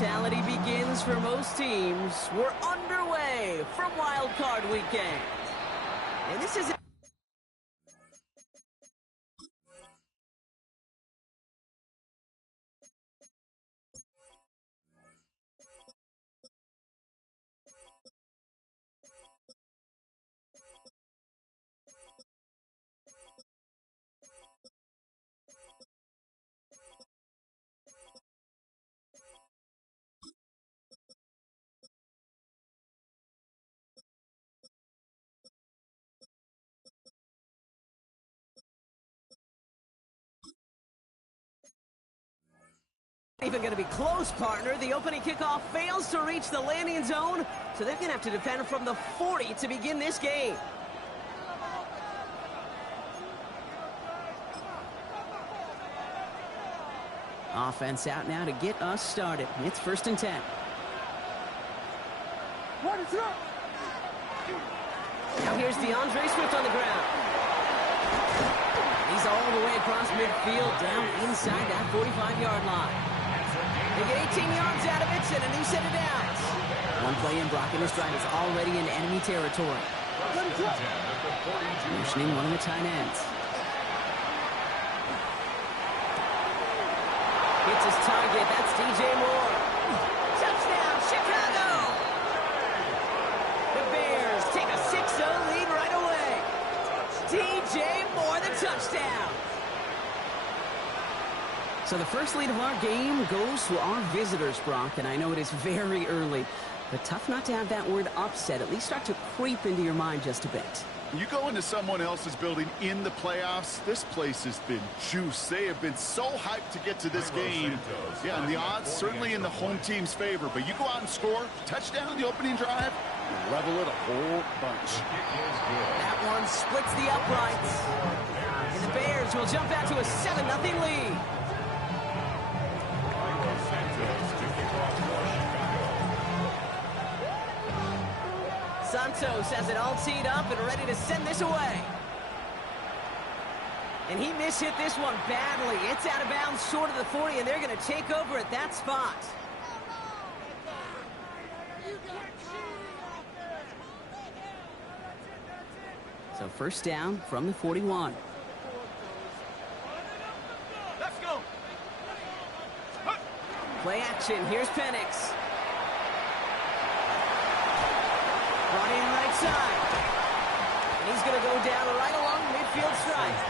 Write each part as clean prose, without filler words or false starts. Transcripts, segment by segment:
mentality begins for most teams. We're underway from Wild Card Weekend. And this is... Even going to be close, partner. The opening kickoff fails to reach the landing zone, so they're going to have to defend from the 40 to begin this game. Offense out now to get us started. It's 1st and 10. Now here's DeAndre Swift on the ground. He's all the way across midfield, down inside that 45-yard line. They get 18 yards out of it and a new set of downs. One play in, Brock, and his drive is already in enemy territory. Motioning one of the tight ends. Hits his target. That's DJ Moore. Touchdown, Chicago! The Bears take a 6-0 lead right away. DJ Moore, the touchdown. So the first lead of our game goes to our visitors, Brock, and I know it is very early, but tough not to have that word upset at least start to creep into your mind just a bit. You go into someone else's building in the playoffs, this place has been juiced. They have been so hyped to get to this game. Yeah, and the odds certainly in the home team's favor, but you go out and score, touchdown in the opening drive, you level it a whole bunch. That one splits the uprights, and the Bears will jump out to a 7-0 lead. Santos has it all teed up and ready to send this away. And he mishit this one badly. It's out of bounds short of the 40, and they're going to take over at that spot. So 1st down from the 41. Let's go. Play action. Here's Penix. Brought in right side. And he's going to go down right along the midfield stripe.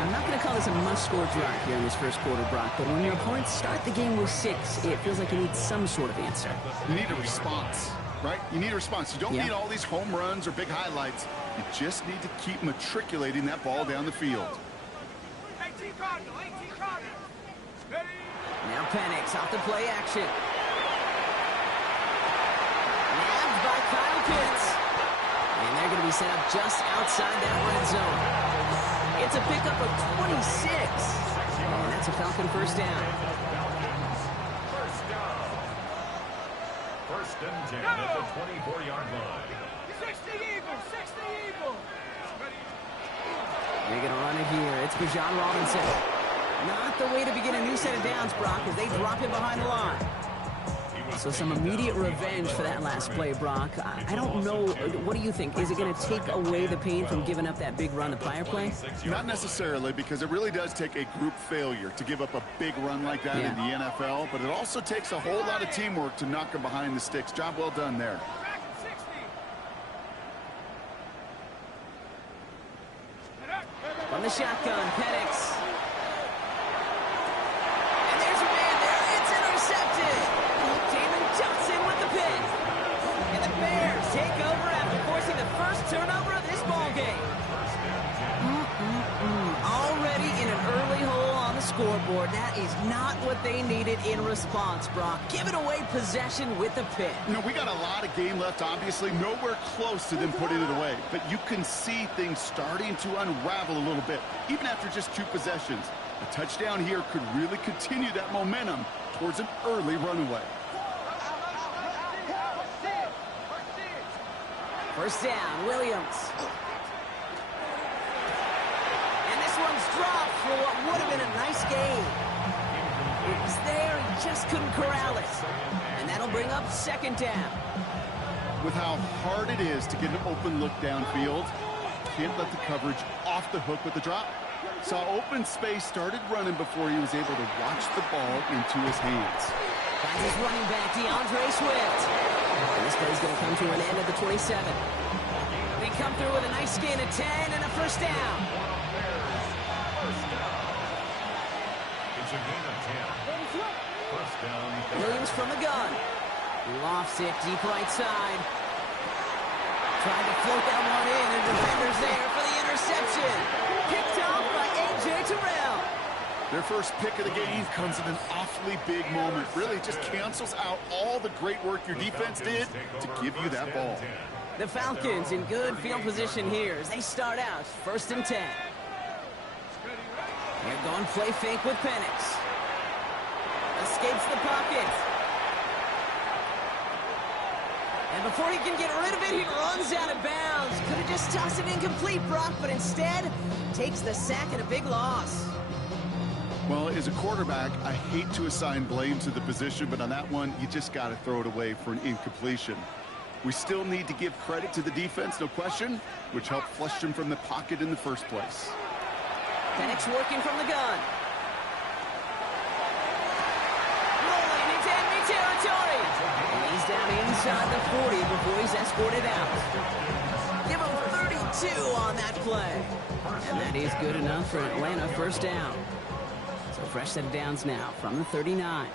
I'm not going to call this a must-score drive here in this first quarter, Brock, but when your opponents start the game with 6, it feels like you need some sort of answer. You need a response, right? You need a response. You don't need all these home runs or big highlights. You just need to keep matriculating that ball down the field. 18 Cardinal, 18 Cardinal. Now Penix off the play action. Nabbed by Kyle Pitts. And they're going to be set up just outside that red zone. It's a pickup of 26. And that's a Falcon 1st down. First and 10 at the 24-yard line. 60 Eagles, 60 Eagles. They're going to run it here. It's Bijan Robinson. Not the way to begin a new set of downs, Brock, as they drop him behind the line. So some immediate revenge for that last play, Brock. I don't know. What do you think? Is it going to take away the pain from giving up that big run the prior play? Not necessarily, because it really does take a group failure to give up a big run like that in the NFL, but it also takes a whole lot of teamwork to knock him behind the sticks. Job well done there. From the shotgun, Penix. And there's a man there. It's intercepted. Damon Johnson with the pick. And the Bears take over after forcing the first turnover of this ball game. Already in an early hole on the scoreboard. That is not what they needed in response, Brock. Giving away possession with the pick. You know, we got a lot of game left, obviously. Nowhere close to them putting it away. But you can see things starting to unravel a little bit, even after just 2 possessions. A touchdown here could really continue that momentum towards an early runaway. First down, Williams. And this one's dropped for what would have been a nice gain. It was there, he just couldn't corral it. And that'll bring up second down. With how hard it is to get an open look downfield, can't let the coverage off the hook with the drop. Saw open space, started running before he was able to watch the ball into his hands. Finds his running back, DeAndre Swift. And this play's going to come to an end at the 27. They come through with a nice gain of 10 and a first down. It's a gain of 10. First down. Williams from the gun. Lofts it deep right side. Tried to float that one in, and defender's there for the interception. Picked off by A.J. Terrell. Their first pick of the game comes at an awfully big moment. Really just cancels out all the great work your defense did to give you that ball. The Falcons in good field position here as they start out first and 10. They're going play fake with Penix. Escapes the pocket. And before he can get rid of it, he runs out of bounds. Could have just tossed it incomplete, Brock, but instead takes the sack and a big loss. Well, as a quarterback, I hate to assign blame to the position, but on that one, you just got to throw it away for an incompletion. We still need to give credit to the defense, no question, which helped flush him from the pocket in the first place. Penix working from the gun. Rolling into enemy territory. And he's down inside the 40 before he's escorted out. Give him 32 on that play. And that is good enough for Atlanta first down. So fresh set of downs now from the 39.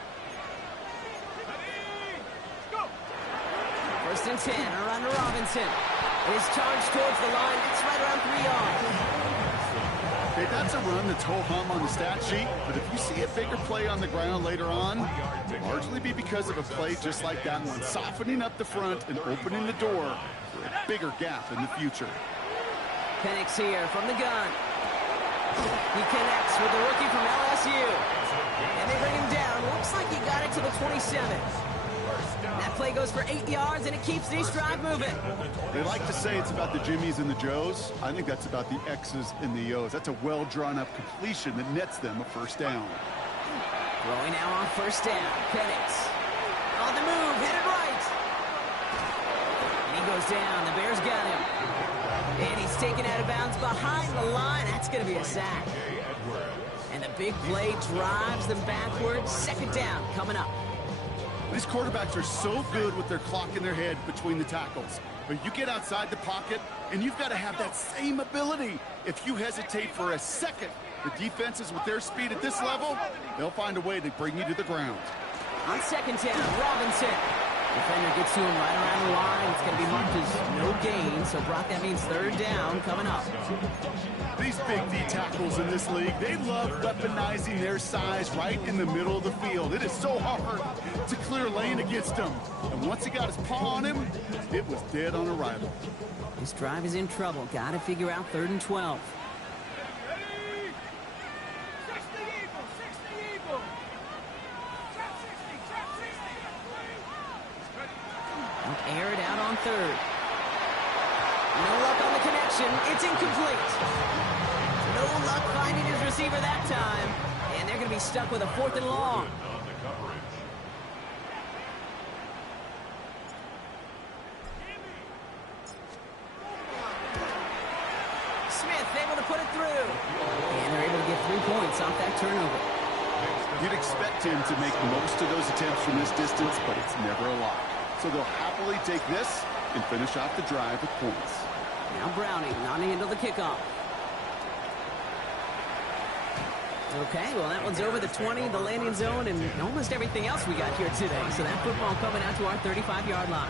First and 10, around to Robinson. His charge towards the line, it's right around 3 yards. Okay, that's a run that's ho-hum on the stat sheet, but if you see a bigger play on the ground later on, it'll largely be because of a play just like that one, softening up the front and opening the door for a bigger gap in the future. Penix here from the gun. He connects with the rookie from LSU. And they bring him down. Looks like he got it to the 27. That play goes for 8 yards, and it keeps the drive moving. They like to say it's about the Jimmies and the Joes. I think that's about the X's and the O's. That's a well-drawn-up completion that nets them a first down. Throwing now on first down. Penix on the move, headed right. And he goes down. The Bears got him. And he's taken out of bounds behind the line. That's going to be a sack. And the big play drives them backwards. Second down coming up. These quarterbacks are so good with their clock in their head between the tackles. But you get outside the pocket, and you've got to have that same ability. If you hesitate for a second, the defenses with their speed at this level, they'll find a way to bring you to the ground. On second down, Robinson. Defender gets to him right around the line. It's going to be marked as no gain. So, Brock, that means third down coming up. These big D tackles in this league, they love weaponizing their size right in the middle of the field. It is so hard to clear lane against them. And once he got his paw on him, it was dead on arrival. This drive is in trouble. Got to figure out third and 12. Air it out on third. No luck on the connection. It's incomplete. No luck finding his receiver that time. And they're going to be stuck with a fourth and long. Smith able to put it through. And they're able to get 3 points off that turnover. You'd expect him to make most of those attempts from this distance, but it's never a lot. So they'll happily take this and finish off the drive with points. Now Browning on the end of the kickoff. Okay, well that one's over the 20, the landing zone, and almost everything else we got here today. So that football coming out to our 35-yard line.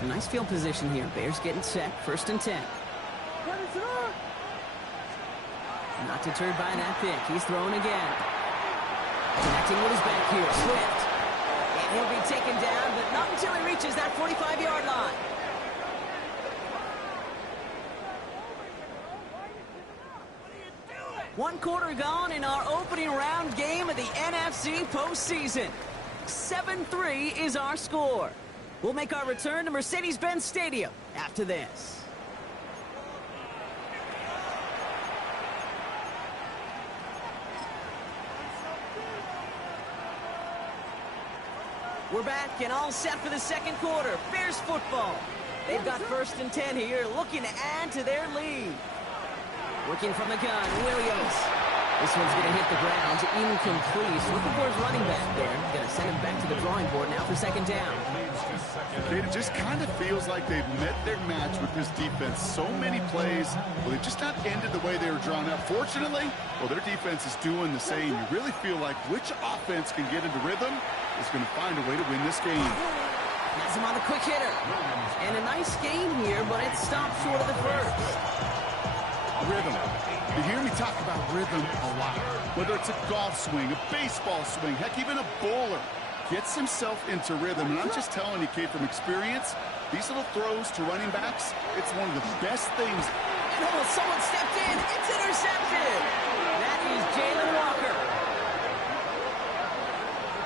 Some nice field position here. Bears getting set, first and 10. Not deterred by that pick. He's throwing again. Connecting with his back here. Swift. And he'll be taken down, but not until he reaches that 45-yard line. One quarter gone in our opening round game of the NFC postseason. 7-3 is our score. We'll make our return to Mercedes-Benz Stadium after this. We're back and all set for the second quarter. Bears football. They've got 1st and 10 here, looking to add to their lead. Working from the gun, Williams. This one's going to hit the ground, incomplete. Looking for his running back there. Going to send him back to the drawing board now for 2nd down. It just kind of feels like they've met their match with this defense. So many plays, well, they've just not ended the way they were drawn up. Fortunately, well, their defense is doing the same. You really feel like which offense can get into rhythm is going to find a way to win this game. Has him on the quick hitter. And a nice game here, but it stopped short of the first. Rhythm. You hear me talk about rhythm a lot. Whether it's a golf swing, a baseball swing, heck, even a bowler gets himself into rhythm. And I'm just telling you, Kate, from experience, these little throws to running backs, it's one of the best things. And almost someone stepped in. It's intercepted. That is Jalen Walker.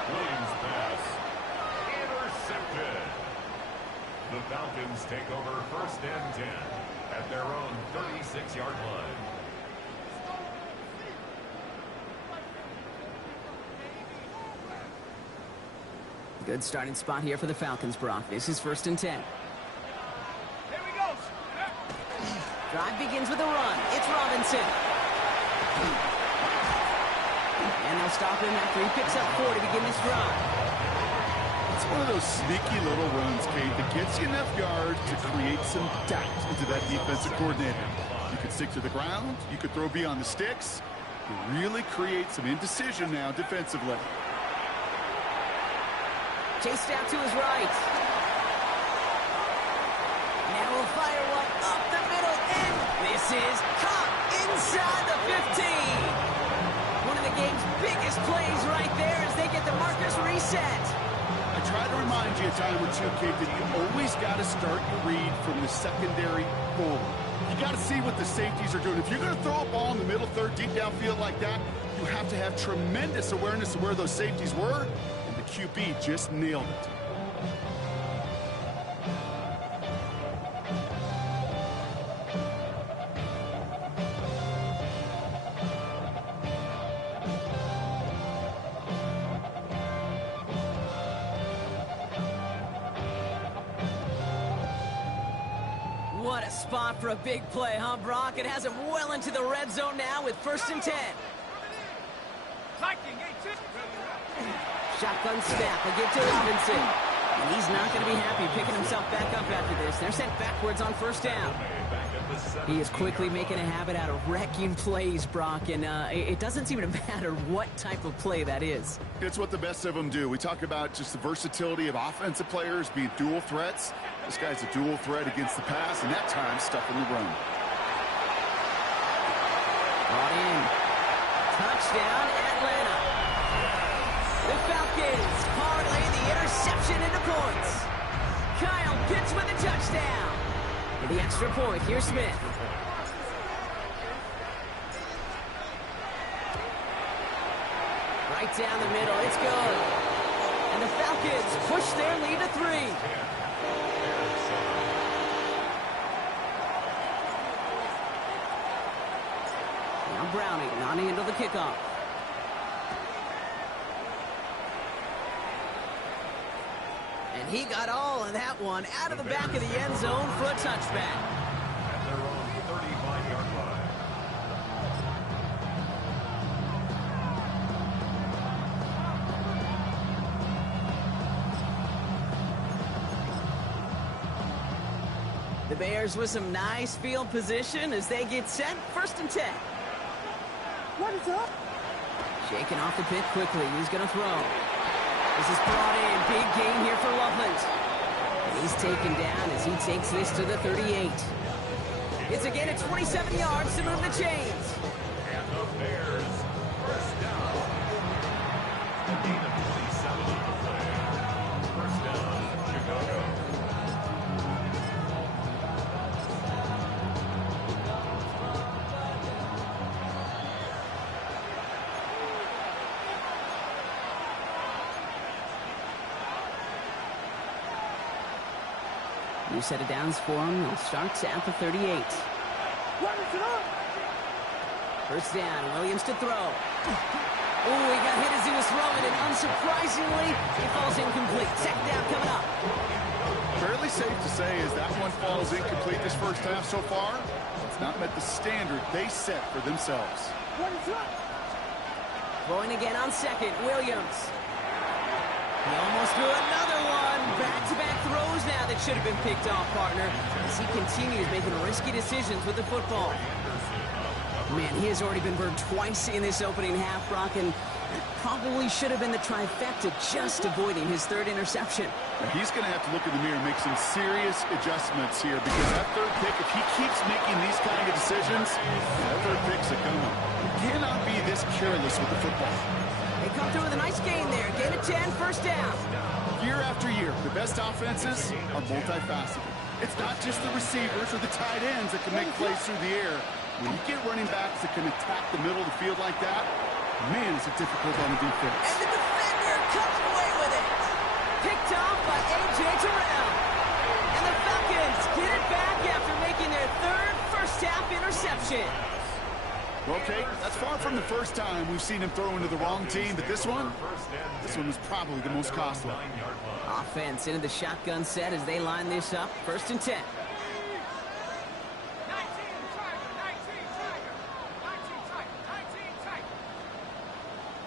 Williams pass. Intercepted. The Falcons take over 1st and 10 at their own 36-yard line. Good starting spot here for the Falcons, Brock. This is 1st and 10. Here we go. Drive begins with a run. It's Robinson. And they'll stop him after he picks up 4 to begin this drive. It's one of those sneaky little runs, Kate, that gets you enough yards to create some doubt into that defensive coordinator. You could stick to the ground. You could throw beyond the sticks. You really create some indecision now defensively. Chased out to his right. Now we'll fire one up the middle, and this is caught inside the 15. One of the game's biggest plays right there as they get the markers reset. I try to remind you a time or two, Kate, that you always got to start your read from the secondary forward. You got to see what the safeties are doing. If you're going to throw a ball in the middle third, deep downfield like that, you have to have tremendous awareness of where those safeties were. QB just nailed it. What a spot for a big play, huh, Brock? It has him well into the red zone now with 1st and 10. Viking, 18. Shotgun snap, a give to Robinson. And he's not going to be happy picking himself back up after this. They're sent backwards on 1st down. He is quickly making a habit out of wrecking plays, Brock, and it doesn't seem to matter what type of play that is. It's what the best of them do. We talk about just the versatility of offensive players being dual threats. This guy's a dual threat against the pass, and that time stuffing the run. Brought in. Touchdown, Atlanta. The Falcons parlay the interception into points. Kyle Pitts with a touchdown. For the extra point, here's Smith. Right down the middle, it's good. And the Falcons push their lead to 3. Now Browning on the end of the kickoff. And he got all of that one out of the back of the end zone for a touchback. At their own 35-yard line. The Bears with some nice field position as they get set. 1st and 10. What is up? Shaking off the pit quickly. He's going to throw. This is brought in. Big gain here for Loveland. And he's taken down as he takes this to the 38. It's again at 27 yards to move the chains. And the Bears, 1st down. A gain of 27 on the play. 1st down, Chicago. New set of downs for him. It starts at the 38. What is it up? 1st down. Williams to throw. Oh, he got hit as he was throwing, and surprisingly, it falls incomplete. Second down coming up. Fairly safe to say as that one falls incomplete this first half so far, it's not met the standard they set for themselves. Throwing again on second, Williams. He almost threw another one. Back-to-back throws now that should have been picked off, partner, as he continues making risky decisions with the football. Man, he has already been burned twice in this opening half, Brock, and probably should have been the trifecta, just avoiding his third interception. And he's going to have to look in the mirror and make some serious adjustments here, because that third pick, if he keeps making these kind of decisions, that third pick's a coming. He cannot be this careless with the football. They come through with a nice gain there. Gain of 10, first down. Year after year, the best offenses are multifaceted. It's not just the receivers or the tight ends that can make plays through the air. When you get running backs that can attack the middle of the field like that, man, is it difficult on the defense. And the defender comes away with it. Picked off by A.J. Terrell. And the Falcons get it back after making their third first-half interception. Okay, that's far from the first time we've seen him throw into the wrong team, but this one was probably the most costly. Offense into the shotgun set as they line this up. First and 10. 19 Tiger, 19 Tiger, 19 Tiger, 19 Tiger.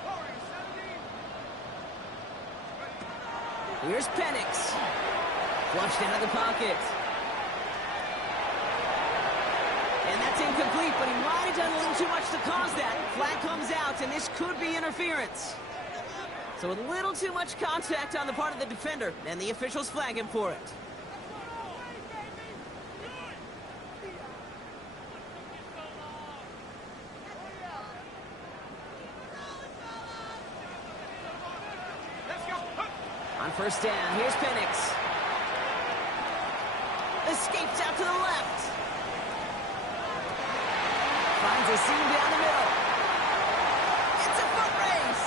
Forward, 17. Here's Penix. Flushed out of the pocket. And that's incomplete, but he might have done a little too much to cause that. Flag comes out, and this could be interference. So a little too much contact on the part of the defender, and the officials flag him for it. Let's go. On first down, here's Penix. Escapes out to the left. Finds a seam down the middle. It's a foot race.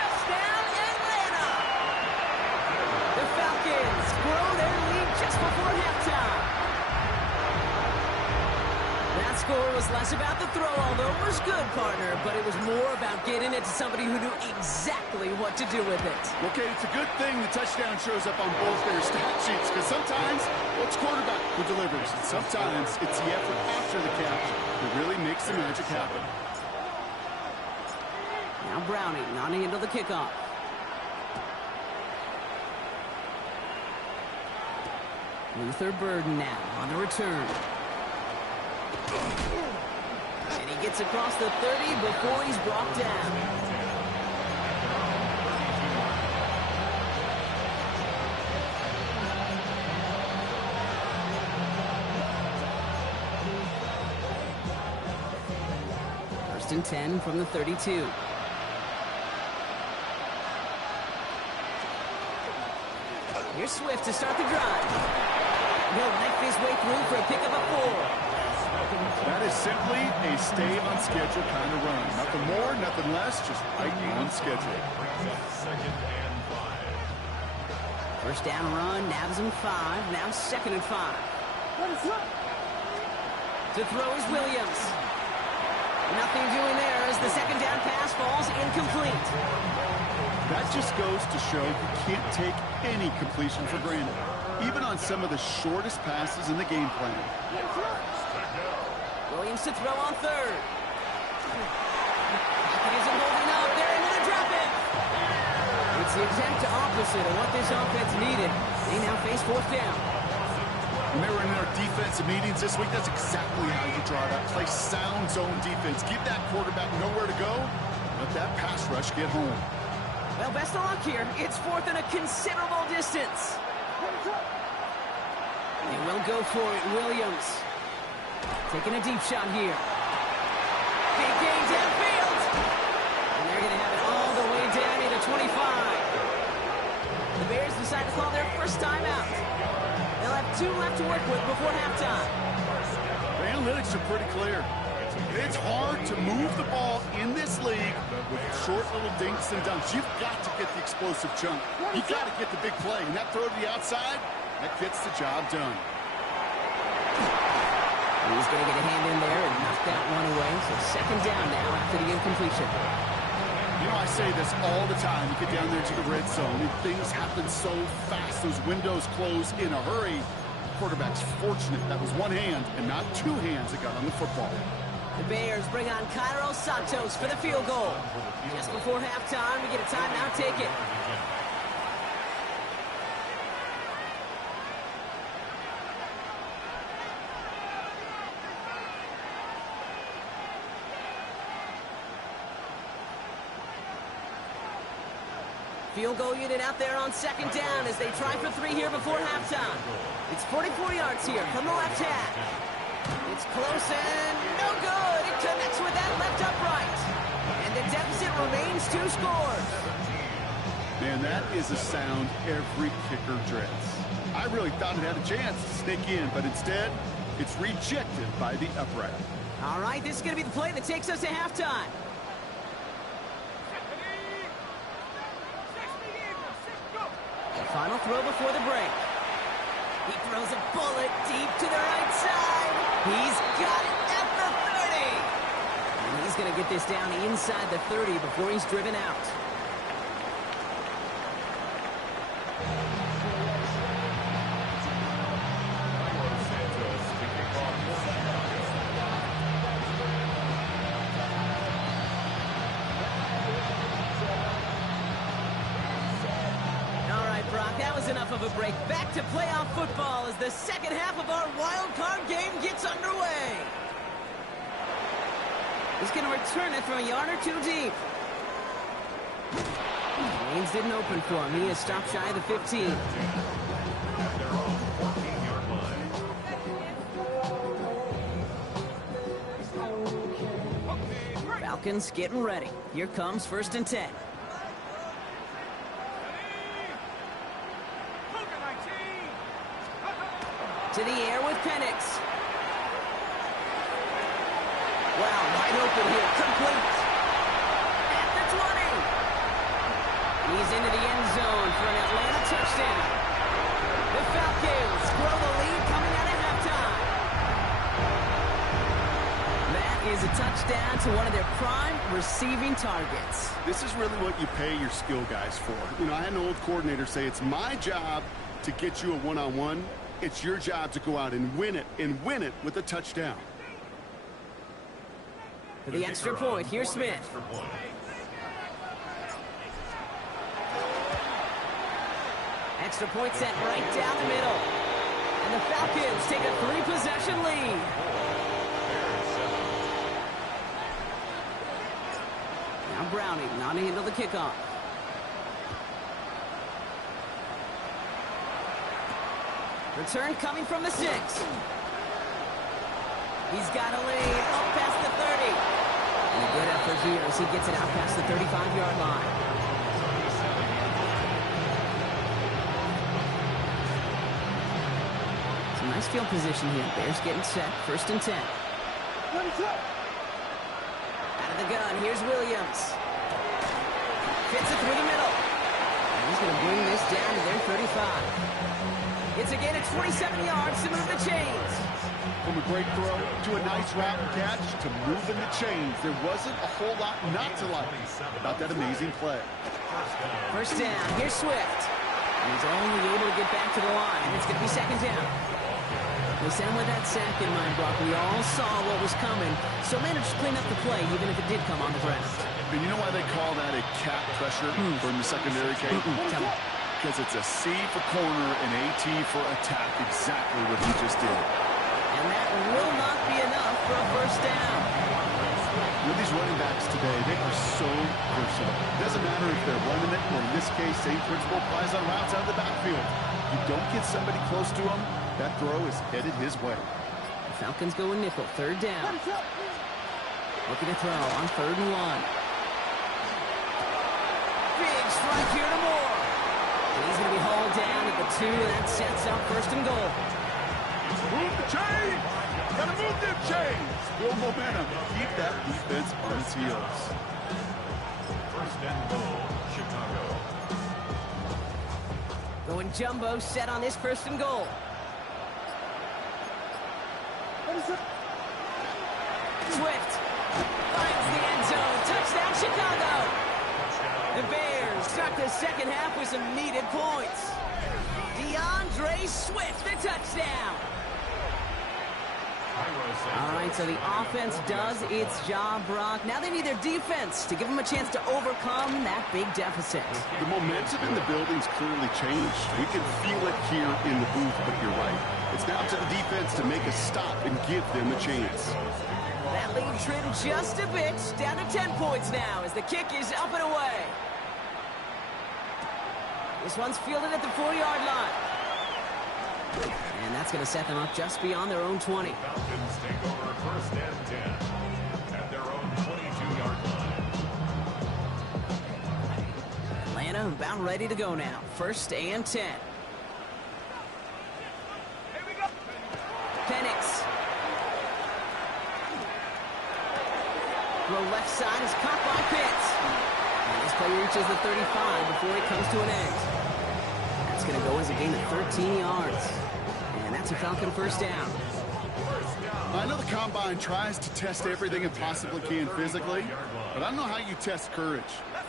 Touchdown, Atlanta. The Falcons grow their lead just before halftime. That score was less about the throw, although it was good, partner, but it was more about getting it to somebody who knew exactly what to do with it. Okay, it's a good thing the touchdown shows up on both their stat sheets, because sometimes it's quarterback who delivers, and sometimes it's the effort after the catch that really makes the magic happen. Now Browning on to handle the kickoff. Luther Burden now on the return. And he gets across the 30 before he's brought down. First and 10 from the 32. Here's Swift to start the drive. He'll knife his way through for a pickup of 4. That is simply a stay-on-schedule kind of run. Nothing more, nothing less, just right on schedule. First down run, nabs him 5, now second and 5. To throw is Williams. Nothing doing there as the second down pass falls incomplete. That just goes to show you can't take any completion for granted, even on some of the shortest passes in the game plan. Williams to throw on third. He isn't holding up. They're into the drop-in. It's the exact opposite of what this offense needed. They now face fourth down. Remember in our defensive meetings this week, that's exactly how you draw that. Play sound zone defense. Give that quarterback nowhere to go. Let that pass rush get home. Well, best of luck here. It's fourth and a considerable distance. They will go for it. Williams taking a deep shot here. Big gain downfield. And they're going to have it all the way down to the 25. The Bears decide to call their first timeout. They'll have 2 left to work with before halftime. The analytics are pretty clear. It's hard to move the ball in this league with short little dinks and dunks. You've got to get the explosive chunk. You've got to get the big play. And that throw to the outside, that gets the job done. He's going to get a hand in there and knock that one away. So second down now after the incompletion. You know, I say this all the time. You get down there to the red zone, and things happen so fast. Those windows close in a hurry. Quarterback's fortunate that was one hand and not two hands that got on the football. The Bears bring on Cairo Santos for the field goal. Just before halftime, we get a timeout ticket. Field goal unit out there on second down as they try for 3 here before halftime. It's 44 yards here from the left half. It's close and no good. It connects with that left upright. And the deficit remains 2 scores. Man, that is a sound every kicker dreads. I really thought it had a chance to sneak in, but instead, it's rejected by the upright. All right, this is going to be the play that takes us to halftime. Final throw before the break. He throws a bullet deep to the right side. He's got it at the 30. And he's going to get this down inside the 30 before he's driven out. That was enough of a break. Back to playoff football as the second half of our wild card game gets underway. He's going to return it from a yard or 2 deep. Lanes didn't open for him. He is stopped shy of the 15. Falcons getting ready. Here comes 1st and 10. To the air with Penix. Wow, wide open here, complete. At the 20. He's into the end zone for an Atlanta touchdown. The Falcons grow the lead coming out of halftime. That is a touchdown to one of their prime receiving targets. This is really what you pay your skill guys for. You know, I had an old coordinator say it's my job to get you a one-on-one. It's your job to go out and win it with a touchdown. For the extra point, here's Smith. Extra point set right down the middle. And the Falcons take a 3-possession lead. Now Browning not to handle the kickoff. Return coming from the 6. He's got a lead up past the 30. And a good effort here as he gets it out past the 35-yard line. Some nice field position here. Bears getting set. 1st and 10. Out of the gun, here's Williams. Fits it through the middle. And he's going to bring this down to their 35. It's again at 27 yards to move the chains. From a great throw to a nice route and catch to moving the chains. There wasn't a whole lot not to like about that amazing play. 1st down. Here's Swift. He's only able to get back to the line. It's going to be 2nd down. They sent him with that sack in mind, Brock. We all saw what was coming, so managed to clean up the play, even if it did come on the ground. And you know why they call that a cap pressure from the secondary case? Tell me. Because it's a C for corner and AT for attack, exactly what he just did. And that will not be enough for a 1st down. With these running backs today, they are so versatile. It doesn't matter if they're running it, or in this case, same principle applies on routes out of the backfield. You don't get somebody close to him, that throw is headed his way. The Falcons go in nickel, 3rd down. Looking to throw on 3rd and 1. Big strike here to Moore. And he's going to be hauled down at the 2, and that sets up 1st and goal. Move the chains! Gotta move them chains! Build momentum. Keep that defense on its heels. 1st and goal, Chicago. Going jumbo set on this 1st and goal. Swift finds the end zone. Touchdown, Chicago. the second half with some needed points. DeAndre Swift, the touchdown. All right, so the offense does its job, Brock. Now they need their defense to give them a chance to overcome that big deficit. The momentum in the building's clearly changed. We can feel it here in the booth, but you're right. It's now to the defense to make a stop and give them a chance. That lead trimmed just a bit, down to 10 points now as the kick is up and away. This one's fielded at the 4-yard line. And that's going to set them up just beyond their own 20. Falcons take over first and 10 at their own 22-yard line. Atlanta about ready to go now. First and 10. Here we go. Penix. The left side is caught by Pitts. And this play reaches the 35 before it comes to an end. That's going to go as a gain of 13 yards. And that's a Falcon first down. I know the Combine tries to test everything it possibly can physically, but I don't know how you test courage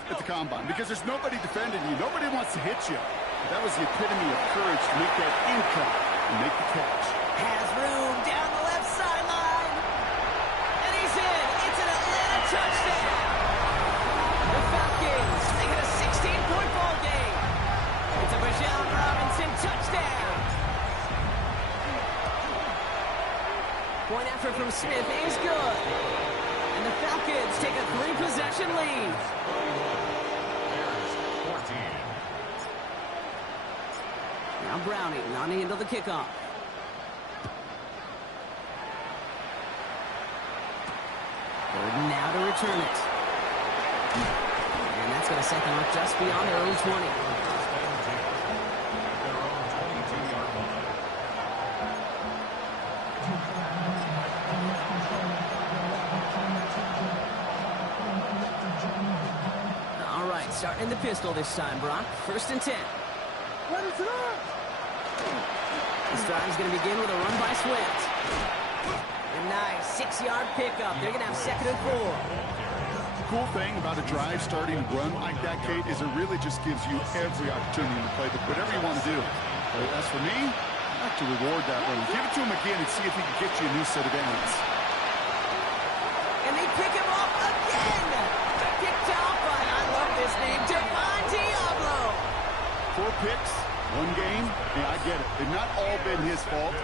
at the Combine because there's nobody defending you. Nobody wants to hit you. But that was the epitome of courage to make that impact and make the catch. Has room down the left sideline. And he's in. It's an Atlanta touchdown. The Falcons make it a 16-point ball game. It's a Bijan Robinson touchdown. Point effort from Smith is good. And the Falcons take a 3-possession lead. Bears 14. Now Browning on the end of the kickoff. Burden now to return it. And that's going to set them up just beyond their own 20. First and 10 at their own 22-yard line. All right, starting in the pistol this time, Brock. First and 10. This drive is going to begin with a run by Swift. A nice 6-yard pickup. They're going to have second and 4. Cool thing about a drive starting run like that, Kate, is it really just gives you every opportunity to play whatever you want to do. But as for me, I like to reward that one. Give it to him again and see if he can get you a new set of downs. And they pick him up again. Picked off by, I love this name, Devon Diablo. 4 picks, 1 game. Yeah, I get it. They've not all been his fault,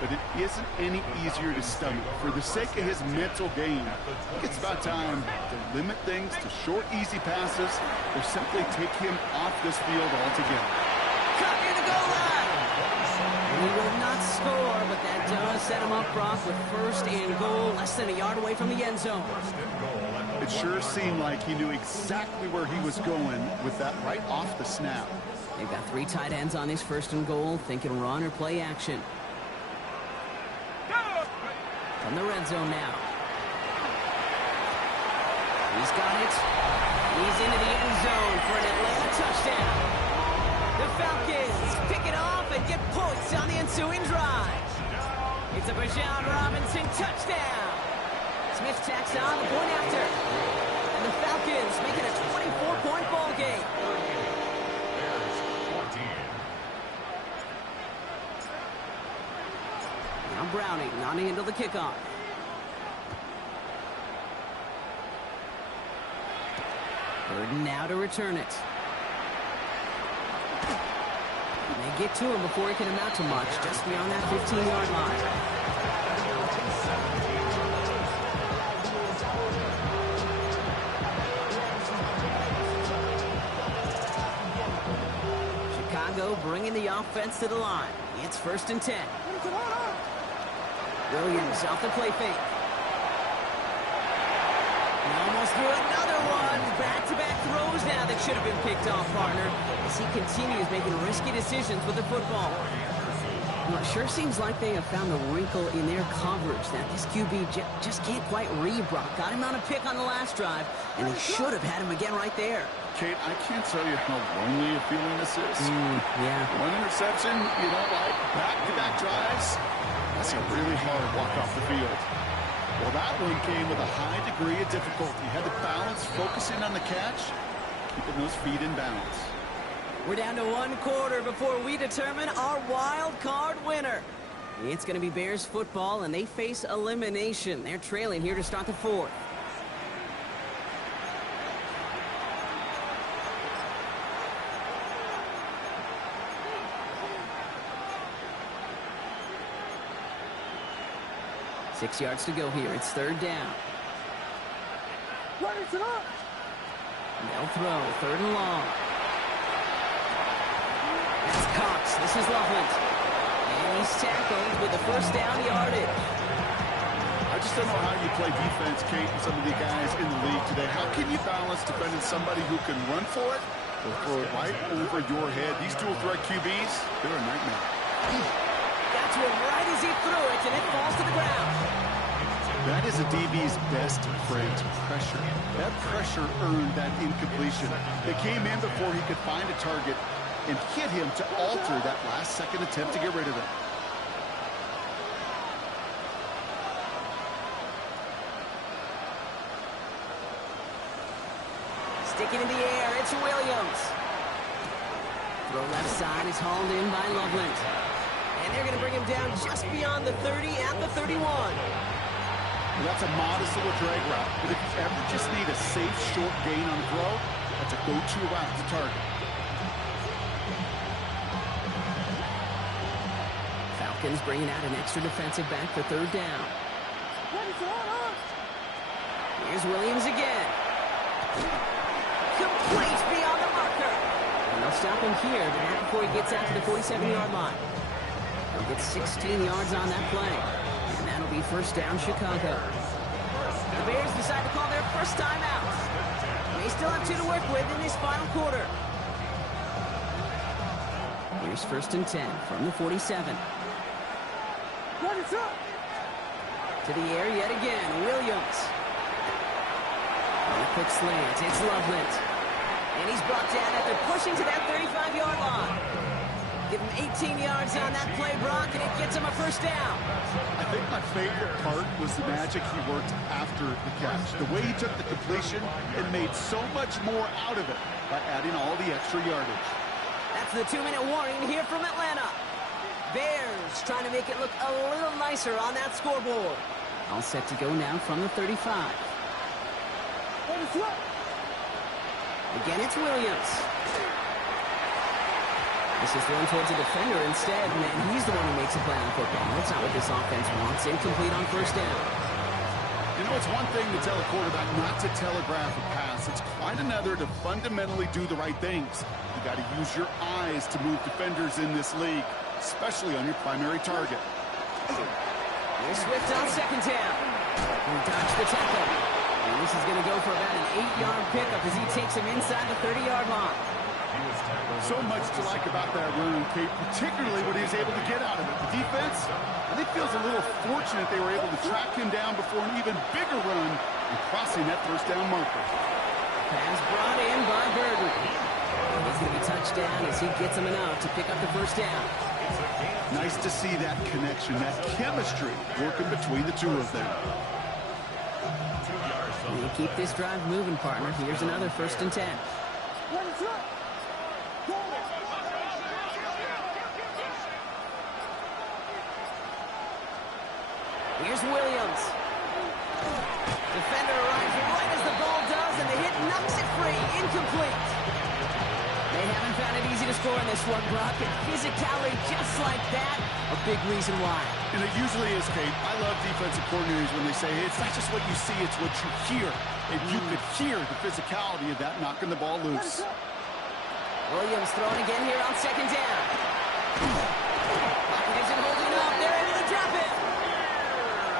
but it isn't any easier to stomach. For the sake of his mental game, I think it's about time to limit things to short, easy passes or simply take him off this field altogether. Cut near the goal line. And he will not score, but that does set him up, Brock, with first and goal, less than a yard away from the end zone. It sure seemed like he knew exactly where he was going with that right off the snap. They've got 3 tight ends on this first and goal, thinking run or play action. From the red zone now. He's got it. He's into the end zone for an Atlanta touchdown. The Falcons pick it off and get points on the ensuing drive. It's a Bijan Robinson touchdown. Smith tacks on the point after. And the Falcons make it a 24-point ball game. Bears 14. Now Browning on the end of the kickoff. Burden now to return it. And they get to him before he can amount to much, just beyond that 15-yard line. Chicago bringing the offense to the line. It's first and 10. Williams off the play fake. And almost threw another one. Back-to-back throws now that should have been picked off, partner, as he continues making risky decisions with the football. Well, it sure seems like they have found a wrinkle in their coverage that this QB just can't quite read, Brock. Got him on a pick on the last drive, and he should have had him again right there. Kate, I can't tell you how lonely a feeling this is. Yeah. 1 interception, you know, like back-to-back drives. That's a really hard walk off the field. Well, that one came with a high degree of difficulty. Had to balance focusing on the catch, keeping those feet in balance. We're down to one quarter before we determine our wild card winner. It's going to be Bears football, and they face elimination. They're trailing here to start the fourth. Six yards to go here. It's third down. They'll throw. Third and long. That's Cox. This is Loveland. And he's tackled with the first down yardage. I just don't know how you play defense, Kate, and some of the guys in the league today. How can you balance defending somebody who can run for it or throw it right over your head? These dual threat QBs, they're a nightmare. Got to him right as he threw it, and it falls to the ground. That is a DB's best friend, pressure. That pressure earned that incompletion. They came in before he could find a target and hit him to alter that last-second attempt to get rid of it. Sticking in the air, it's Williams. Throw left side is hauled in by Loveland. And they're going to bring him down just beyond the 30 at the 31. Well, that's a modest little drag route, but if you ever just need a safe, short gain on a throw, that's a go-to route to target. Falcons bringing out an extra defensive back for third down. Here's Williams again. Complete beyond the marker. And they'll stop him here, but not before he gets out to the 47-yard line. He'll get 16 yards on that play. And that'll be first down, Chicago. The Bears decide to call their first time out. They still have 2 to work with in this final quarter. Here's first and 10 from the 47. To the air yet again, Williams. On a quick slant, it's Loveland. And he's brought down after pushing to that 35-yard line. Give him 18 yards on that play, Brock, and it gets him a first down. I think my favorite part was the magic he worked after the catch. The way he took the completion and made so much more out of it by adding all the extra yardage. That's the 2-minute warning here from Atlanta. Bears trying to make it look a little nicer on that scoreboard. All set to go now from the 35. Again, it's Williams. This is thrown towards a defender instead, and he's the one who makes a play on football. That's not what this offense wants. Incomplete on first down. You know, it's one thing to tell a quarterback not to telegraph a pass. It's quite another to fundamentally do the right things. You got to use your eyes to move defenders in this league, especially on your primary target. Here's Swift on second down. He dodged the tackle. And this is going to go for about an 8-yard pickup as he takes him inside the 30-yard line. So much to like about that run, Kate, particularly what he was able to get out of it. The defense, I think, feels a little fortunate they were able to track him down before an even bigger run and crossing that first down marker. Pass brought in by Burton. He's going to be touchdown as he gets him enough to pick up the first down. Nice to see that connection, that chemistry working between the two of them. We'll keep this drive moving, partner. Here's another first and 10. Here's Williams. Defender arrives right as the ball does, and the hit knocks it free. Incomplete. They haven't found it easy to score in this one, Brock. And physicality just like that, a big reason why. And it usually is, Kate. I love defensive coordinators when they say, hey, it's not just what you see, it's what you hear. And you could hear the physicality of that knocking the ball loose. Williams throwing again here on second down. Pocket isn't holding up. They're able to drop it.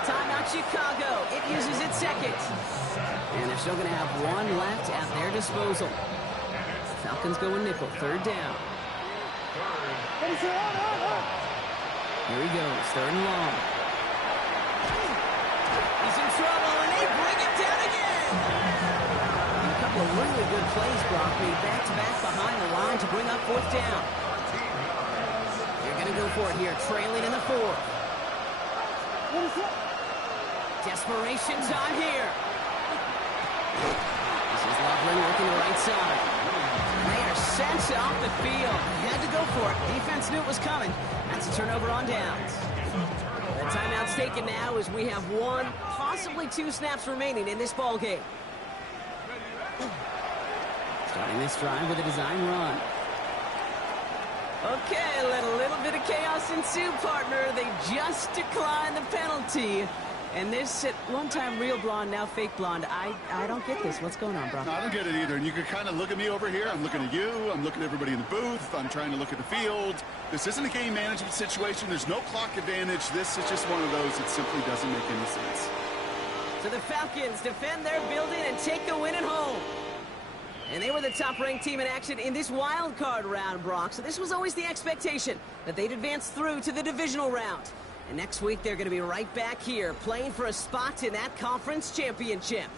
Timeout Chicago. It uses its second. And they're still going to have one left at their disposal. Falcons going nickel. Third down. Here he goes. Third and long. He's in trouble, and they bring him down again. And a couple of really good plays, Brock, made back-to-back behind the line to bring up fourth down. They're going to go for it here, trailing in the fourth. Desperation time here. This is Loveland working the right side. And they are sent off the field. He had to go for it. Defense knew it was coming. That's a turnover on downs. The timeout's taken now as we have 1, possibly 2 snaps remaining in this ball game. Starting this drive with a design run. Okay, let a little bit of chaos ensue, partner. They just declined the penalty. And this at one time real blonde, now fake blonde. I don't get this. What's going on, bro? No, I don't get it either. And you can kind of look at me over here. I'm looking at you. I'm looking at everybody in the booth. I'm trying to look at the field. This isn't a game management situation. There's no clock advantage. This is just one of those that simply doesn't make any sense. So the Falcons defend their building and take the win at home. And they were the top-ranked team in action in this wild card round, Brock. So this was always the expectation that they'd advance through to the divisional round. And next week, they're going to be right back here playing for a spot in that conference championship.